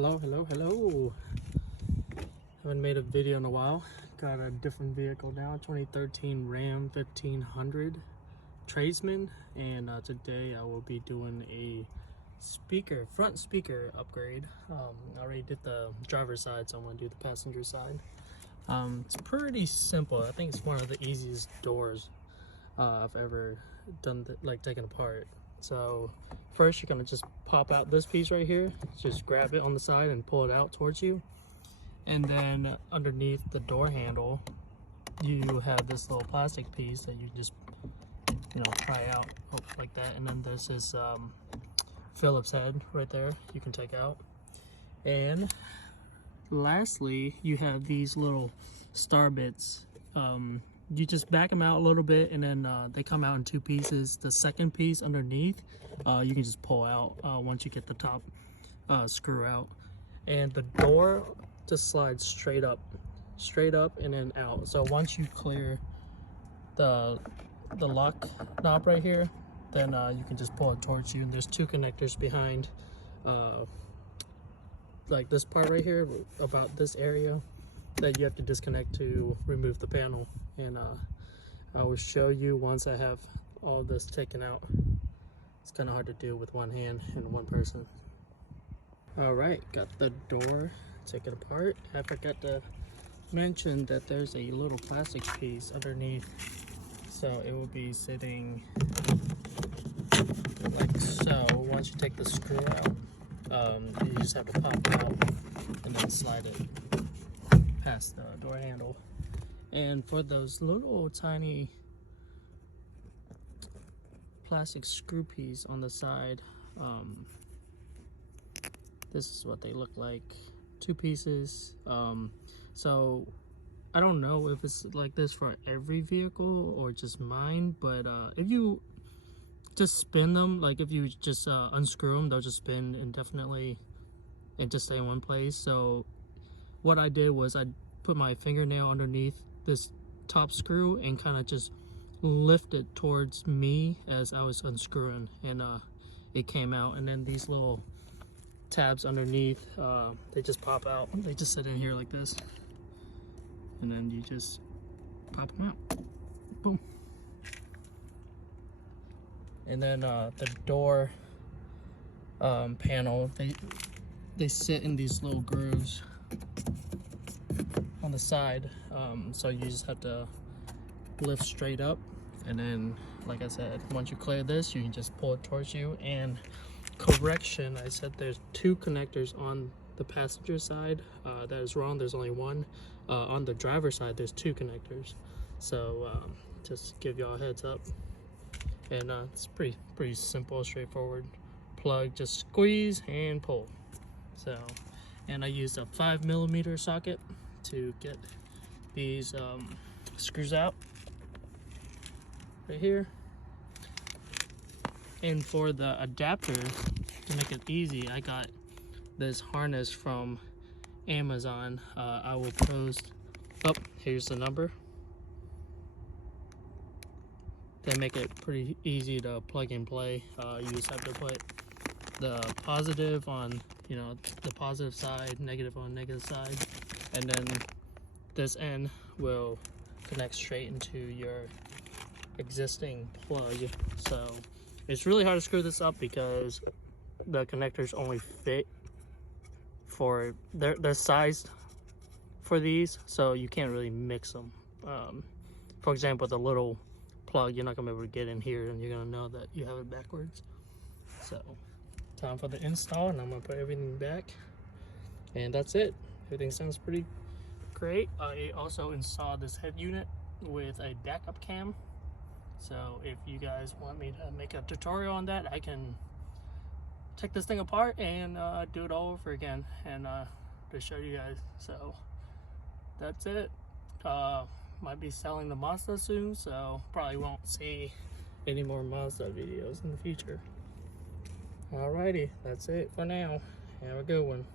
Hello. Haven't made a video in a while. Got a different vehicle now, 2013 Ram 1500 Tradesman, and today I will be doing a front speaker upgrade. I already did the driver's side, so I'm going to do the passenger side. It's pretty simple. I think it's one of the easiest doors I've ever done, taken apart. So first you're going to just pop out this piece right here, just grab it on the side and pull it out towards you, and then underneath the door handle you have this little plastic piece that you just pry out like that, and then there's this Phillips head right there you can take out. And lastly, you have these little star bits. You just back them out a little bit, and then they come out in two pieces. The second piece underneath you can just pull out once you get the top screw out, and the door just slides straight up and then out. So once you clear the lock knob right here, then you can just pull it towards you, and there's two connectors behind like this part right here, about this area, that you have to disconnect to remove the panel. And I will show you once I have all this taken out. It's kind of hard to do with one hand and one person. All right, got the door taken apart. I forgot to mention that there's a little plastic piece underneath, so it will be sitting like so. Once you take the screw out, you just have to pop it out and then slide it past the door handle. And for those little tiny plastic screw piece on the side, this is what they look like. Two pieces. So I don't know if it's like this for every vehicle or just mine, but if you just spin them, like if you just unscrew them, they'll just spin indefinitely and just stay in one place. So what I did was I put my fingernail underneath this top screw and kind of just lift it towards me as I was unscrewing, and it came out. And then these little tabs underneath, they just pop out. They just sit in here like this, and then you just pop them out. Boom. And then the door panel, they sit in these little grooves on the side, so you just have to lift straight up, and then like I said, once you clear this, you can just pull it towards you. And correction, I said there's two connectors on the passenger side. That is wrong, there's only one. On the driver's side there's two connectors, so just give y'all a heads up. And it's pretty simple, straightforward. Plug, just squeeze and pull. So, and I used a 5mm socket to get these screws out right here. And for the adapter, to make it easy, I got this harness from Amazon. I will post up, here's the number. They make it pretty easy to plug and play. You just have to put the positive on, the positive side, negative on negative side, and then this end will connect straight into your existing plug. So it's really hard to screw this up because the connectors only fit for they're sized for these, so you can't really mix them. For example, the little plug, you're not gonna be able to get in here, and you're gonna know that you have it backwards. So time for the install, and I'm gonna put everything back, and that's it. Everything sounds pretty great. I also installed this head unit with a backup cam, so if you guys want me to make a tutorial on that, I can take this thing apart and do it all over again, and to show you guys. So that's it. Might be selling the Mazda soon, so probably won't see any more Mazda videos in the future. Alrighty, that's it for now. Have a good one.